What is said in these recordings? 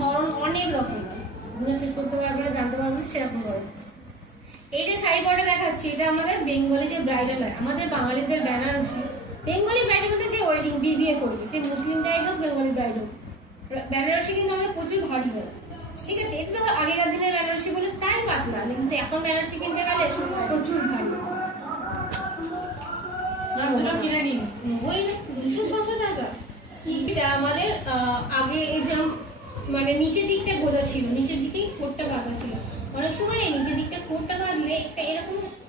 ধরন অনেক রকম হয়, ঘুরে শেষ করতে পারবে না, জানতে পারবে না, সেরকম হয়। এই যে শাড়ি পরাটা দেখাচ্ছি, এটা আমাদের বেঙ্গলি যে ব্রাইডাল হয়, আমাদের বাঙালিদের বেনারসি। বেঙ্গলি ব্রাইড বলতে যে ওয়েডিং বিয়ে করবে, সে মুসলিম ব্রাইড হোক বেঙ্গলি ব্রাইড হোক, বেনারসি কিন্তু আমাদের প্রচুর ভারী হয়। ঠিক আছে, এটা তো আগেকার দিনের বেনারসি বলে তাই পাতলা, কিন্তু এখন বেনারসি কিনতে গেলে প্রচুর ভারী। কিনে নিন ওই 200-600 টাকা। এটা আমাদের আগে এই যেমন মানে নিচের দিকটা গোজা ছিল, নিচের দিকেই কোটটা বাঁধা ছিল। অনেক সময় নিচের দিকটা কোটটা বাঁধলে একটা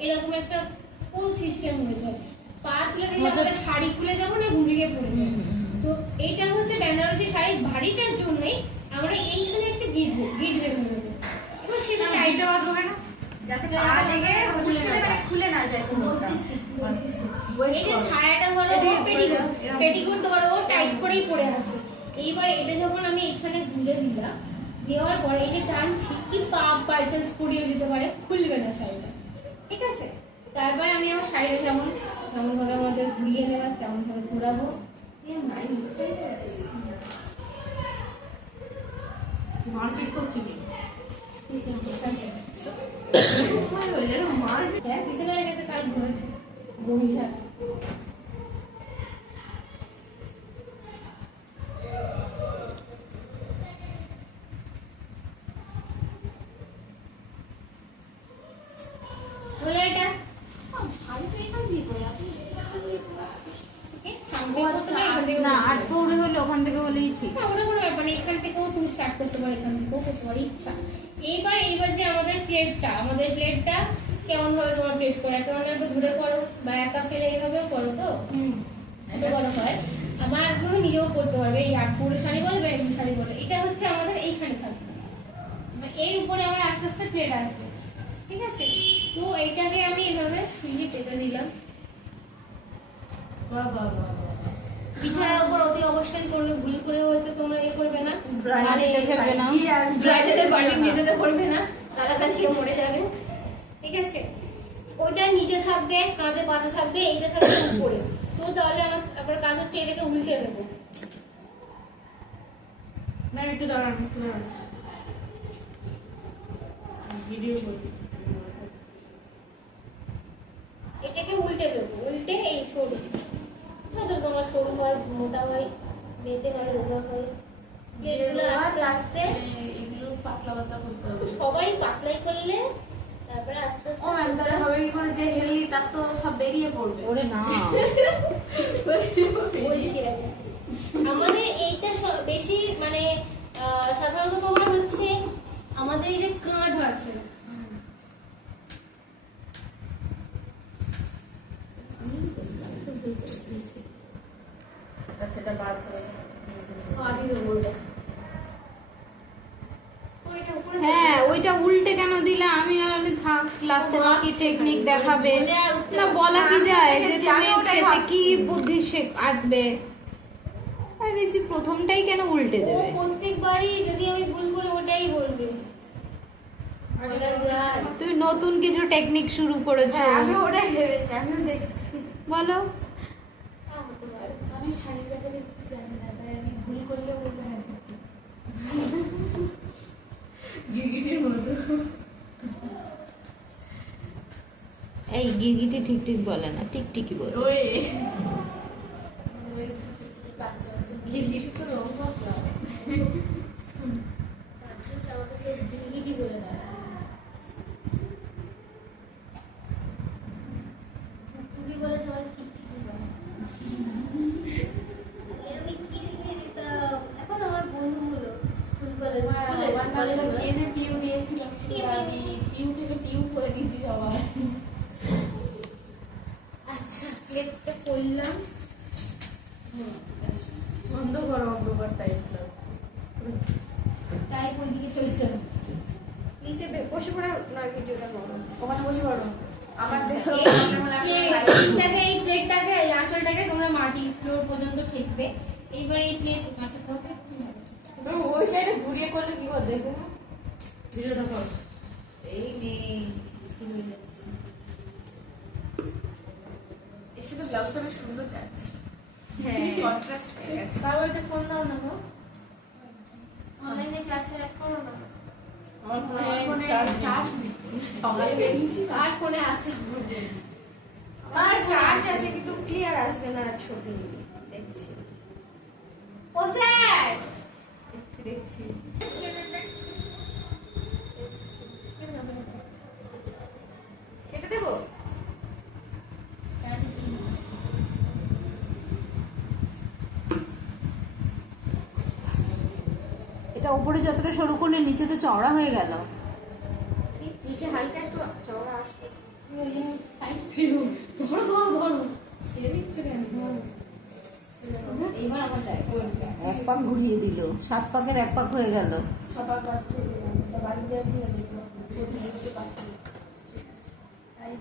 এরকম একটা পোল সিস্টেম হয়ে যায়, পা তুলে দিলে আমাদের শাড়ি খুলে যাবো না, ঘুরিয়ে পড়ে যায়। তো এইটা হচ্ছে বেনারসি শাড়ি ভারীটার জন্যই আমরা এইখানে একটা গিট রেখে দেবো। এবার সেটা টাইটটা বাঁধবো না, যাতে পা লেগে খুলে না যায়। এই যে সায়াটা ধরো, পেটিকোট ধরো টাইট করেই পড়ে আছে। এইবার এটা যখন আমি এখানে গুলে দিলাম, দেওয়ার পর এই যে টানছি, কি পা বাই চান্স পড়িয়ে দিতে পারে, খুলবে না শাড়িটা। ঠিক আছে, তারপরে আমি আমার শাড়িটা যেমন ভাবে আমাদের ঘুরিয়ে নেওয়া, তেমন ভাবে ঘোরাবো। মারপিট করছি কি পিছনে হয়ে গেছে, কারণ ধরেছে বরিশাল। ওখান থেকে হলেই ঠিক। এখান থেকেও তুমি স্টার্ট করতে পারো, এখান থেকেও করতে পারো, ইচ্ছা। এইবার যে আমাদের প্লেটটা কেমন ভাবে তোমার প্লেট করো, কেমন একটু ঘুরে করো বা একা ফেলে এইভাবেও করো, তো বড় হয়। আমার তুমি নিজেও করতে পারবে, এই 8 পুরো শাড়ি বলবে, এই শাড়ি বলবে, এটা হচ্ছে আমাদের এইখানে থাকবে, এর উপরে আমার আস্তে আস্তে প্লেট আসবে। ঠিক আছে, তো এইটাকে আমি এইভাবে সুইয়ে পেতে দিলাম। বিছানার উপর অতি অবশ্যই করবে, ভুল করে হচ্ছে তোমরা করবে না, ব্রাইডালের বাড়ি নিয়ে যেতে করবে না, কালাকাল খেয়ে মরে যাবে। ঠিক আছে, ওইটা নিচে থাকবে, কাঁধে বাঁধা থাকবে, এইটা থাকবে উপরে। তো তাহলে আমার তারপর কাজ হচ্ছে এটাকে উল্টে দেবো। ম্যাম একটু দাঁড়ান, ভিডিও করবি। এটাকে উল্টে দেবো, উল্টে এই সরু, তোমার সরু হয়, মোটা হয়, বেটে হয়, রোগা হয়, আস্তে আস্তে এগুলো পাতলা পাতলা করতে হবে। সবাই পাতলাই করলে তারপরে আস্তে আস্তে তাহলে হবে কি করে, যে হেলদি তার তো সব বেরিয়ে পড়বে। ওরে না বলছি আমাদের এইটা বেশি মানে সাধারণত তোমার হচ্ছে আমাদের এই যে কাঁধ আছে, সেটা বাদ করে হ্যাঁ, ওইটা উল্টে কেন দিলে? আমি লাস্টে কি টেকনিক দেখাবে না, বলা কি যায় যে তুমি এসে কি বুদ্ধি আটবে, আর দেখছি প্রথমটাই কেন উল্টে দেবে। প্রত্যেকবারই যদি আমি ভুল করে ওটাই বলবে, তুমি নতুন কিছু টেকনিক শুরু করেছো। আমি ওটাই ভেবেছি, আমিও দেখেছি। বলো। আমি শাড়ির ব্যাপারে জানি না, তাই আমি ভুল করলে বলবো হ্যাঁ গিরগিটির মতো। এই গিরগিটি ঠিক ঠিক বলে না, টিকটিকি বলে। ওই গিরগিটি তো রং পাতলা, আমাকে গিরগিটি বলে না, টুকি বলে সবাই টিকটিকি বলে। আমি কি লিখে দিতাম এখন আমার বন্ধুগুলো স্কুল কলেজে পিউ দিয়েছিলাম, আমি পিউ থেকে টিউ করে দিচ্ছি সবাই। আচ্ছা, প্লেটটা করলাম, বন্ধ করো, অন্ধকার টাইপটা টাইপ ওইদিকে চলে যাবে। নিচে বসে পড়ে না, ভিডিওটা করো, ওখানে বসে পড়ো। আমার এই প্লেটটাকে, এই আঁচলটাকে তোমরা মাটি ফ্লোর পর্যন্ত ঠেকবে। এইবার এই প্লেট মাটি পথে ওই সাইডে ঘুরিয়ে করলে কি হবে দেখো না, ভিডিওটা করো। এই নেই হয়ে যাচ্ছে, এসে তো ব্লাউজটা বেশ সুন্দর যাচ্ছে। হ্যাঁ, কন্ট্রাস্ট হয়ে গেছে। কারো একটা ফোন দাও না গো, অনলাইনে চার্জটা এক করো না। আমার আমার ফোনে চার্জ নেই। সকালে বেরিয়েছি কার ফোনে আছে? আর চার্জ আছে কিন্তু ক্লিয়ার আসবে না ছবি। দেখছি ও স্যার, দেখছি দেখছি কেটে দেবো? এটা উপরে যতটা সরু করলে নিচে তো চওড়া হয়ে গেল। নিচে হালকা একটু চওড়া আসবে। ওই জন্য সাইজ ফেরো। ধরো ধরো ধরো, ছেড়ে দিচ্ছ কেন? ধরো। এবার আমার দেয় এক পাক ঘুরিয়ে দিল, 7 পাকের 1 পাক হয়ে গেল। সকাল পাচ্ছে বাড়ি যাওয়ার দিন দেখবো প্রতিদিনকে পাচ্ছি তাই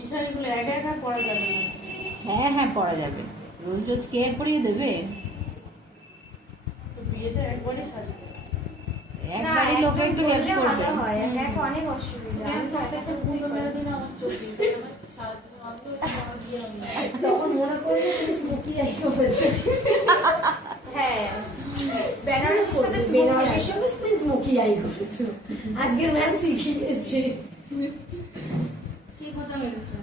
এই শাড়িগুলো একা একা পরা যাবে না। হ্যাঁ হ্যাঁ পরা যাবে, রোজ রোজ কে আর পরিয়ে দেবে? তো বিয়েটা একবারে সাজবে। একবারই লোকে একটু হেল্প করলে করবে। ভালো হয়, এক অনেক অসুবিধা। আমি তাকে তো পুজো মেলার দিন আমার চলছে সারাদিন অন্ধ আমার বিয়ে হবে না। তখন মনে করবে তুমি স্মোকি আই করেছো। হ্যাঁ, বেনারসির সাথে বেনারসির সঙ্গে তুমি স্মোকি আই করেছো। আজকের ম্যাম শিখিয়েছে। কি কথা বলছো?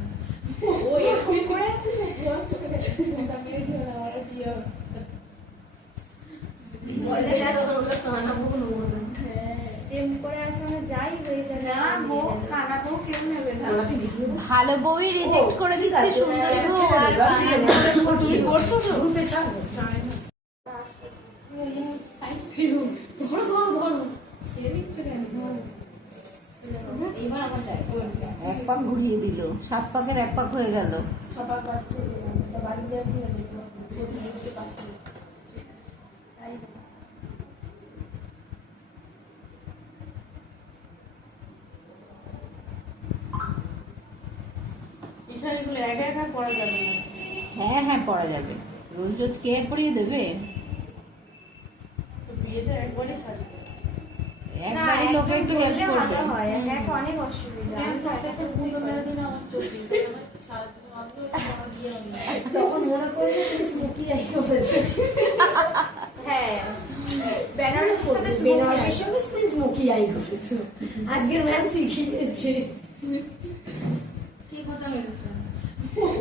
ও এরকম করে আছে নাকি? আমার চোখে দেখছি মোটা মেয়ে দিয়ে আমার আর বিয়ে হবে। বলে দেখো তোমরা কানা বকুন বলো। প্রেম করে আছে মানে যাই হয়ে যায়। না গো, কানা বউ কেউ নেবে না। ভালো বউই রিজেক্ট করে দিচ্ছে, সুন্দরী বউ আর তুমি পড়ছো তো গ্রুপে ছাড়বো। ওই জন্য সাইজ ফেরো। ধরো ধরো ধরো, ছেড়ে দিচ্ছ কেন? ধরো। এবার আমার দেয় 1 পাক ঘুরিয়ে দিল, 7 পাকের 1 পাক হয়ে গেল। সকাল পাচ্ছে বাড়ি যাওয়ার দিন দেখবো প্রতিদিনকে পাচ্ছি তাই এই শাড়িগুলো একা একা পরা যাবে না। হ্যাঁ হ্যাঁ পরা যাবে, রোজ রোজ কে আর পরিয়ে দেবে? তো বিয়েটা একবারে সাজবে। একবারই লোকে একটু হেল্প করবে। ভালো হয়, এক অনেক অসুবিধা। আমি তাকে তো পুজো মেলার দিন আমার চলছে আমার সারাদিন অন্ধ আমার বিয়ে হবে না। তখন মনে করবে তুমি স্মোকি আই করেছো। হ্যাঁ, বেনারসির সাথে বেনারসির সঙ্গে তুমি স্মোকি আই করেছো। আজকের ম্যাম শিখিয়েছে। কি কথা বলছো?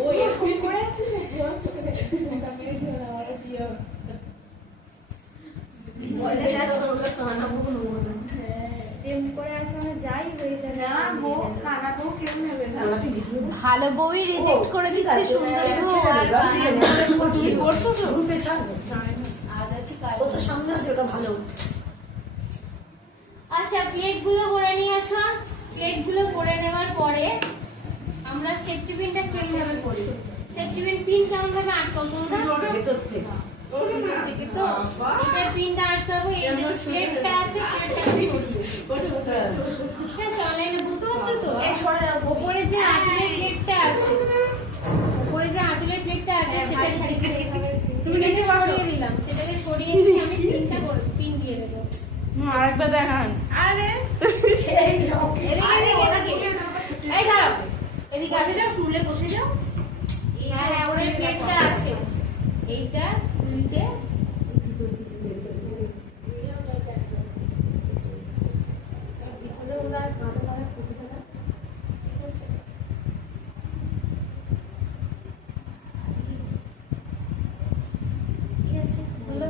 ও এরকম করে আছে নাকি? আমার চোখে দেখছি মোটা মেয়ে দিয়ে আমার আর বিয়ে হবে না। বলে দেখো তোমরা কানা বকুন বলো। প্রেম করে আছে মানে যাই হয়ে যায়। না গো, কানা বউ কেউ নেবে না। ভালো বউই রিজেক্ট করে দিচ্ছে, সুন্দরী বউ আর তুমি পড়ছো তো গ্রুপে ছাড়বো। আজ আছে কাল ও তো সামনে আছে, ওটা ভালো। আচ্ছা, প্লেট গুলো করে নিয়েছো। প্লেট গুলো করে নেওয়ার পরে আমরা সেফটি পিনটা কেমন ভাবে করি? সেফটি পিন কেমন ভাবে আটকাও তোমরা? ভেতর থেকে। ভিতর থেকে তো এটা পিনটা আটকাবো। এই যে প্লেটটা আছে, প্লেটটাকে সরিয়ে। হ্যাঁ, অনলাইনে বুঝতে পারছো তো? ওপরে যে আঁচলের প্লেটটা আছে, ওপরে যে আঁচলের প্লেটটা আছে সেটা তুমি নিচে সরিয়ে দিলাম, সেটাকে সরিয়ে দিয়ে আমি পিনটা করে পিন দিয়ে দেবো। আরেকবার দেখান। আরে এদিকে এই দাঁড়াও, এদিকে আসে যাও, ফুলে বসে যাও। এই ওপরের প্লেটটা আছে, এইটা দুইটা ঠিক আছে, হলো।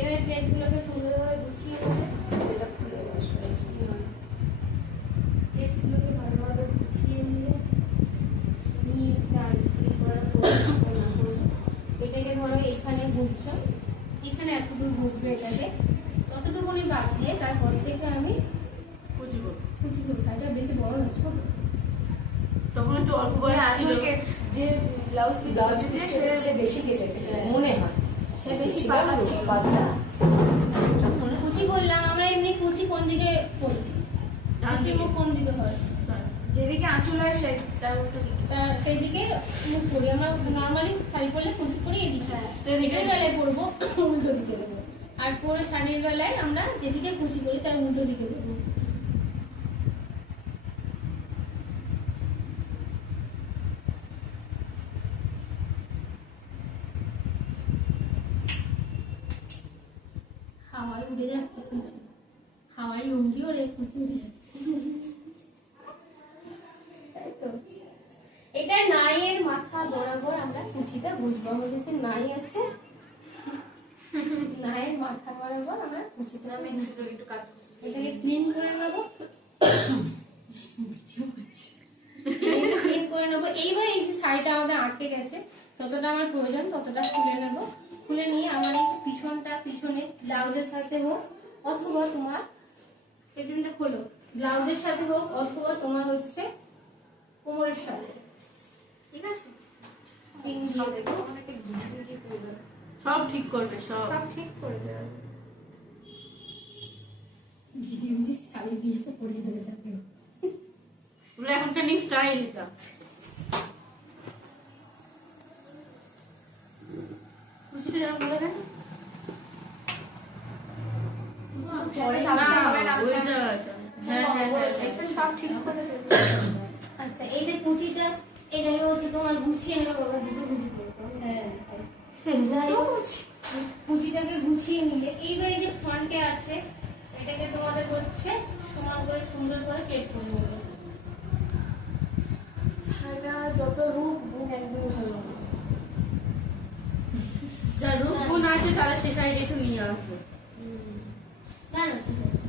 এবার প্লেটগুলোকে সুন্দরভাবে গুছিয়ে নেবে। প্লেটগুলোকে ভালোভাবে গুছিয়ে নিয়ে এটাকে ধরো এখানে বুঝছো, এখানে এতদূর বুঝবে, এটাকে ততটুকুনি বাদ দিয়ে তারপর থেকে আমি কুচি করবো। এটা বেশি বড় না, ছোট। তখন একটু অল্প করে আঁচলকে যে ব্লাউজ পিস ব্লাউজ আছে পিস সে বেশি কেটে ফেলে, মনে হয় সে বেশি ছিল পাতলা পাতলা। কুচি করলাম আমরা। এমনি কুচি কোন দিকে করি? কুচির মুখ কোন দিকে হয়? যেদিকে আঁচল হয় সেই তার উল্টো দিকে। সেই দিকে মুখ করি আমরা। নর্মালি শাড়ি পরলে কুচি করি এদিকে, তো এদিকে এটার বেলায় পরবো উল্টো দিকে দেবো। আর পরে শাড়ির বেলায় আমরা যেদিকে কুচি করি তার উল্টো দিকে দেবো। উড়ে যাচ্ছে কুচি, হাওয়ায় অঙ্গি ওরে কুচি উড়ে যাচ্ছে। তাই তো, এটা নাইয়ের মাথা বরাবর আমরা কুচিটা বুঝবো। আমাদের যে নাই আছে, নাইয়ের মাথা বরাবর আমরা কুচিটা একটু কাজ এটাকে ক্লিন করে নেবো। ক্লিন করে নেবো। এইবার এই যে শাড়িটা আমাদের আটকে গেছে, যতটা আমার প্রয়োজন ততটা খুলে নেবো। খুলে নিয়ে আমার এই পিছনটা, পিছনে ব্লাউজের সাথে হোক অথবা তোমার পেটনটা খোলো, ব্লাউজের সাথে হোক অথবা তোমার হচ্ছে কোমরের সাথে, ঠিক আছে? পিন দিয়ে দেবো। অনেকে ঘুষি করে দেবে। সব ঠিক করবে, সব সব ঠিক করে দেবে। ভিজি ভিজি শাড়ি দিয়েছে পরিয়ে দেবে তাকে। ওগুলো এখনকার নিউ স্টাইল এটা। খুশিটা যেন বলে দেন পরে না, থাকতে হবে না, ওই জায়গাটা। হ্যাঁ হ্যাঁ হ্যাঁ একটু সব ঠিক করে দেবে। আচ্ছা, এই যে কুচিটা, এটাকে হচ্ছে তোমার গুছিয়ে নেবে। বাবা দুটো কুচি করতে হবে। যাই হোক, কুচিটাকে গুছিয়ে নিলে এইবার এই যে ফ্রন্টে আছে এটাকে তোমাদের হচ্ছে সমান করে সুন্দর করে প্লেট করে নেবে। শাড়িটা যত রূপ গুণ একদমই ভালো না। যা রূপ গুণ আছে তাহলে সে শাড়িটা একটু নিয়ে আসবে। না না, ঠিক আছে।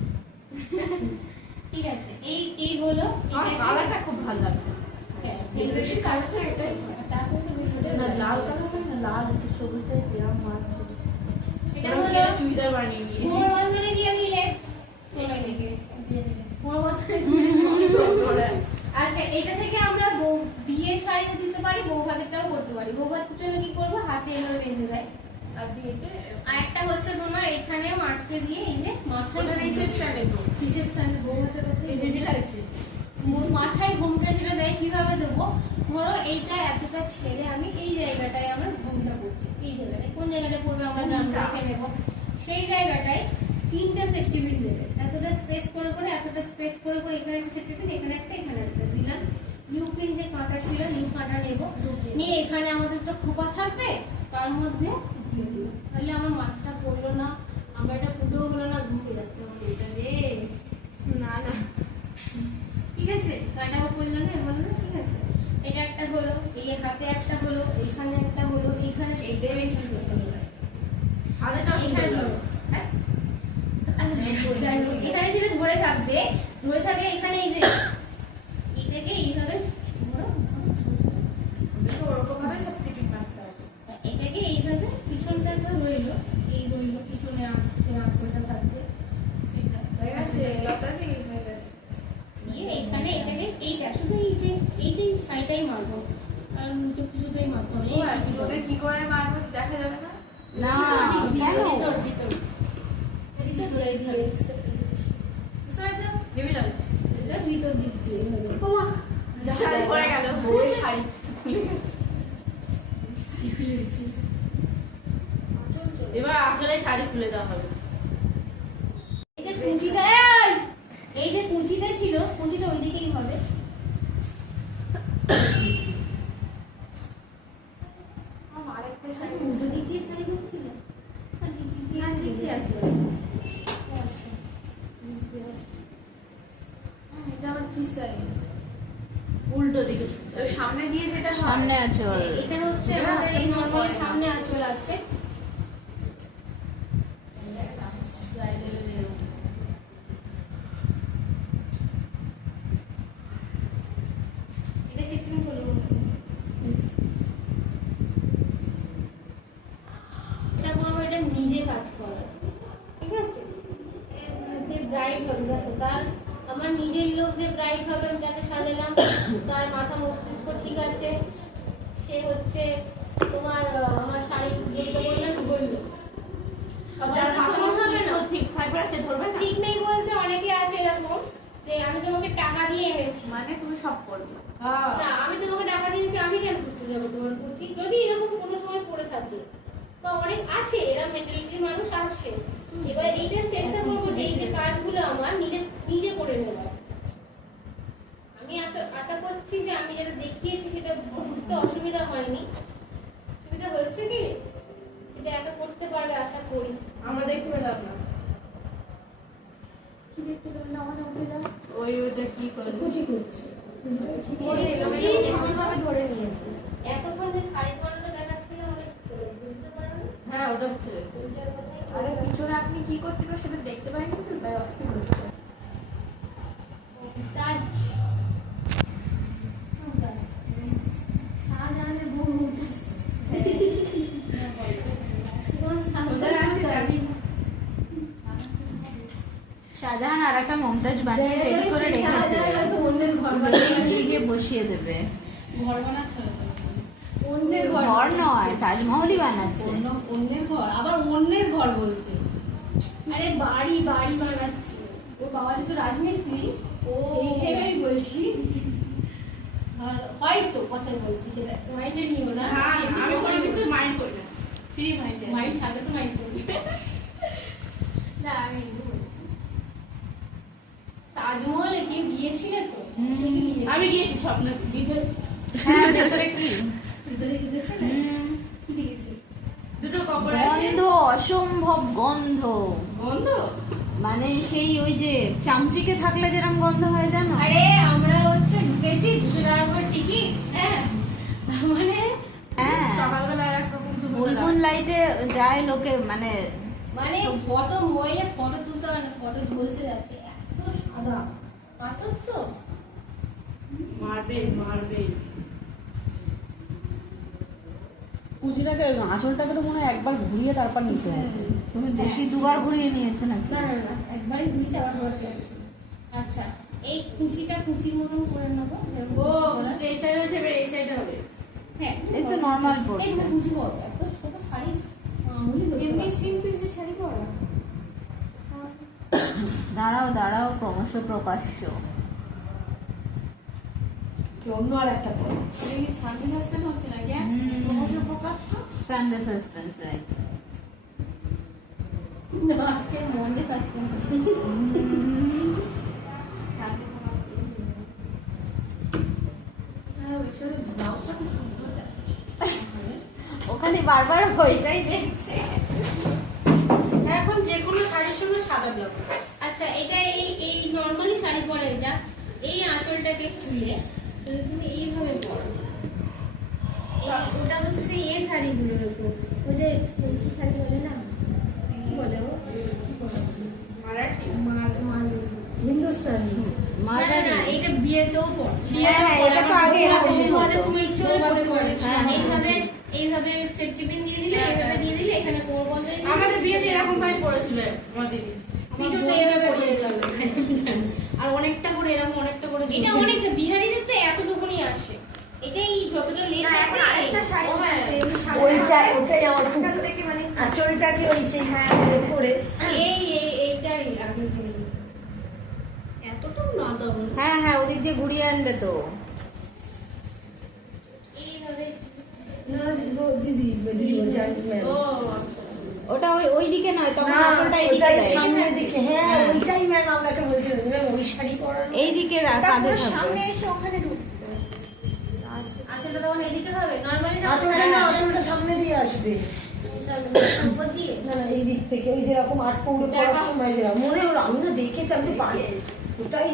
ঠিক আছে, এই এই হলো আমার এটাকে- কালারটা খুব ভালো লাগে। হ্যাঁ, এই বেশি কালারটা এটাই তার সাথে বিষয়টা না, লাল কালার হয় না, লাল একটু সবুজটাই কিরম মাছ। এটা এরকম হলো করে চুড়িদার বানিয়ে নিয়েছি। কোমর বন্ধনী দিয়ে দিলে চলে দিকে কোমর বন্ধনী দিয়ে দিলে। আচ্ছা, এটা থেকে আমরা বিয়ের শাড়িও দিতে পারি, বউ ভাতেরটাও করতে পারি। বউ ভাতের জন্য কি করবো, হাতে এভাবে বেঁধে দেয়। আর বিয়েতে আর একটা হচ্ছে তোমার এখানেও আটকে দিয়ে এই যে মাথায় রিসেপশনে তো রিসেপশনে বউ ভাতের কথা হেভি লাগছে। মাথায় ঘুমটা যেটা দেয় কিভাবে দেবো, ধরো এইটা এতটা ছেড়ে আমি এই জায়গাটায় আমার ঘুমটা করছি, এই জায়গাটায় কোন জায়গাটা পড়বে আমরা জানতে রেখে নেবো। সেই জায়গাটায় 3টে সেফটি পিন দেবে, এতটা স্পেস করে করে, এতটা স্পেস করে করে, এখানে একটা সেফটি পিন, এখানে একটা, এখানে একটা দিলাম। ইউ পিন যে কাঁটা ছিল, ইউ কাঁটা নেবো, নিয়ে এখানে আমাদের তো খোপা থাকবে, তার মধ্যে দিয়ে দিলাম। তাহলে আমার মাথাটা পড়লো না, আমার এটা ফুটেও হলো না, ঢুকে যাচ্ছে আমার এটা রে। না না, ঠিক আছে, কাটাও পড়লো না, এমন না, ঠিক আছে। এটা একটা হলো, এই হাতে একটা হলো, এখানে একটা হলো, এখানে এইটাই বেশি সুন্দর লাগে। হাতেটা এখানে ধরো, হ্যাঁ? আচ্ছা, যাই হোক, এখানে যেটা ধরে থাকবে, ধরে থাকলে এখানে এই যে এটাকে এইভাবে ধরো, তো ওরকম ভাবে সব টিফিন কাটতে হবে। এটাকে এইভাবে পিছনটা তো রইলো, এই রইলো পিছনে আঁকটা থাকবে সেটা হয়ে গেছে, লতা দি হয়ে গেছে। দিয়ে এখানে এটাকে এইটা শুধু এইটাই শাড়িটাই মারবো, আর নিচে কিছুতেই মারবো না, এই চিপি দেবো। ওদের কি করে মারবো দেখা যাবে না। না, কেন? ভিতর ভিতর দিয়ে এইভাবে। বুঝতে পারছো? হেভি লাগছে। এটা ভিতর দিক দিয়ে এইভাবে। শাড়ি পরে গেল, বউয়ের শাড়ি খুলে গেছে। এবার আসলে শাড়ি তুলে দেওয়া হবে। এই যে কুচিটা, এই যে কুচিটা ছিল, কুচিটা ওইদিকেই হবে। আমার আরেকটা শাড়ি উল্টো দিক দিয়ে শাড়ি করছিলে? আর দিক দিয়ে না, ঠিকই আছে। আচ্ছা। এটা আমার কি শাড়ি? উল্টো দিকে ওই সামনে দিয়ে যেটা হয়। সামনে আঁচল। এখানে হচ্ছে আমাদের এই নরমালি সামনে আঁচল আছে। এটা শিফটিং করবো। এটা করবো, এটা নিজে কাজ করা, ঠিক আছে? যে ব্রাইড হবে, দেখো তার, আমার নিজের লোক যে ব্রাইড হবে আমি তাকে সাজালাম, তার মাথা মস্তিষ্ক ঠিক আছে, সে হচ্ছে তোমার আমার শাড়ি যেটা বললাম বললো, যার সবার তো মাথা সমান হবে না। মস্তিষ্ক ঠিক থাকবে সে ধরবে না। ঠিক নেই বলতে অনেকে আছে এরকম যে আমি তোমাকে টাকা দিয়ে এনেছি, মানে তুমি সব করবে। না আমি তোমাকে টাকা দিয়েছি, আমি কেন করতে যাবো তোমার কুচি, যদি এরকম কোনো সময় পড়ে থাকে, বা অনেক আছে এরা মেন্টালিটির মানুষ আছে। এবার এইটার চেষ্টা করবো যে এই যে কাজগুলো আমার নিজে নিজে করে নেওয়ার। আমি আশা করছি যে আমি যেটা দেখিয়েছি সেটা বুঝতে অসুবিধা হয়নি। সুবিধা হচ্ছে কি সেটা একা করতে পারবে আশা করি। আমরা দেখতে পেলাম না। কি দেখতে পেলেন না মানে উঠে যান ওইটা কি করে কুচি করছে কুচি সমানভাবে ধরে নিয়েছে। এতক্ষণ যে শাড়ি পরানো দেখাচ্ছিল অনেক বুঝতে পারো হ্যাঁ ওটা হচ্ছে আরে পিছনে আপনি কি করছিল সেটা দেখতে পাইনি তো তাই অস্থির হচ্ছে তাজ মুমতাজ শাহজাহানের বউ মুমতাজ শাহজাহান আর একটা মমতাজ বানিয়ে রেডি করে রেখেছে অন্যের ঘর নিয়ে গিয়ে বসিয়ে দেবে। ঘর বানাচ্ছে অন্যের ঘর ঘর নয়, তাজমহলই বানাচ্ছে। অন্যের ঘর, আবার অন্যের ঘর বলছে। আরে বাড়ি বাড়ি বানাচ্ছে ও বাবা যেহেতু রাজমিস্ত্রি সেই হিসেবে আমি বলছি আর হয়তো কথা বলছি সেটা মাইন্ডে নিও না আমি কোনো কিছু মাইন্ড করি না, ফ্রি মাইন্ড। মাইন্ড থাকে তো মাইন্ড করবি না আমি এমনি বলছি তাজমহলে কেউ গিয়েছিলে তো কে কে গিয়েছিলে? আমি গিয়েছি স্বপ্নে। ভিতরে হ্যাঁ, ভেতরে কি ভিতরে কি গেছিলে? কি দেখেছি দুটো কপর আছে, গন্ধ, অসম্ভব গন্ধ। গন্ধ মানে সেই ওই যে চামচিকে থাকলে যেরকম গন্ধ হয় জানো। আরে আমরা হচ্ছে ঢুকেছি 200 টাকা করে টিকিট হ্যাঁ মানে হ্যাঁ, সকালবেলা একরকম ফুলমুন লাইটে যায় লোকে, মানে মানে ফটো মোবাইলে ফটো তুলতে হয় না ফটো ঝলসে যাচ্ছে এত সাদা পাথর তো মারবে মারবে। কুচিটাকে আঁচলটাকে তো মনে হয় একবার ঘুরিয়ে তারপর নিতে হবে। তুমি বেশি দুবার ঘুরিয়ে নিয়েছো নাকি? না না না একবারই ঘুরিয়েছি আবার ঘরে গেছি আচ্ছা এই কুচিটা কুচির মতন করে নেবো যেরকম ও কুচি করা। কুচিটা এই সাইডে হচ্ছে, এবার এই সাইডে হবে। হ্যাঁ এই তো normal এই portion। তুমি কুচি করো এত ছোট শাড়ি আঙুলি ধরতে এমনি পারছি না। সিম্পল যে শাড়ি পরা দাঁড়াও দাঁড়াও, ক্রমশ প্রকাশ্য। অন্য আর একটা পরে এমনি সানডে সাসপেন্ড হচ্ছে নাকি হ্যাঁ হুম। ক্রমশ প্রকাশ্য সানডে সাসপেন্স, রাইট। না, আজকে মন্ডে সাসপেন্স সানডে প্রকাশ্য হ্যাঁ ওই সাথে ব্লাউজটা খুব সুন্দর দেখাচ্ছে। ওখানে বারবার ওইটাই দেখছে। এখন যে কোনো শাড়ির সঙ্গে সাদা ব্লাউজ। আচ্ছা এটা এই এই নরমালি শাড়ি পরে এটা এই আঁচলটাকে খুলে যদি তুমি এইভাবে পরো ওটা হচ্ছে এই শাড়িগুলো দেখো ওই যে কি শাড়ি বলে না কি বলে ও মারাঠি। মাল মাল হিন্দুস্তানি না, মাঝারি। না, এটা বিয়েতেও পরে হ্যাঁ হ্যাঁ, এটা তো আগে এরকমই বিয়েতে হতো। তুমি ইচ্ছে হলে পরতে পারো হ্যাঁ, হ্যাঁ। এইভাবে এইভাবে সেফটি পিন দিয়ে দিলে এইভাবে দিয়ে দিলে এখানে কোমর বন্ধ দিয়ে দিলে আমাদের বিয়েতে এরকম ভাবে পড়েছিল আমার দিদি। পিছনটা এইভাবে পরিয়েছিল আর অনেকটা করে এরকম অনেকটা করে এটা অনেকটা বিহারিদের তো এতটুকুনি আসে এটাই যতটা লেট না এখন আরেকটা শাড়ি আছে এমনি শাড়ি ওইটাই আমার খুব এখান থেকে মানে আঁচলটাকে ওই সেই হ্যাঁ করে এইটাই আগে এতটাও না দাও। হ্যাঁ হ্যাঁ, ওদিক দিয়ে ঘুরিয়ে আনবে তো। এইভাবে না দিদি দিদি জানি ও আচ্ছা। ওটা ওই ওই দিকে নয়, তখন না আসলটা এইদিকে ওইটাই দেয়। সামনের দিকে হ্যাঁ হ্যাঁ। ওইটাই ম্যাম আপনাকে বলছিলাম ম্যাম ওই শাড়ি পরানো এইদিকে কাঁধে তারপর থাকবে। সামনে এসে ওখানে ঢুকবে আসলে তখন এদিকে হবে নরমালি আঁচলটা না আঁচলটা সামনে দিয়ে আসবে উপর দিয়ে না না এই দিক থেকে ওই যেরকম আট পৌড়ে পড়ার সময় যেরকম মনে হলো আমি না দেখেছি আমি তো পারি ওটাই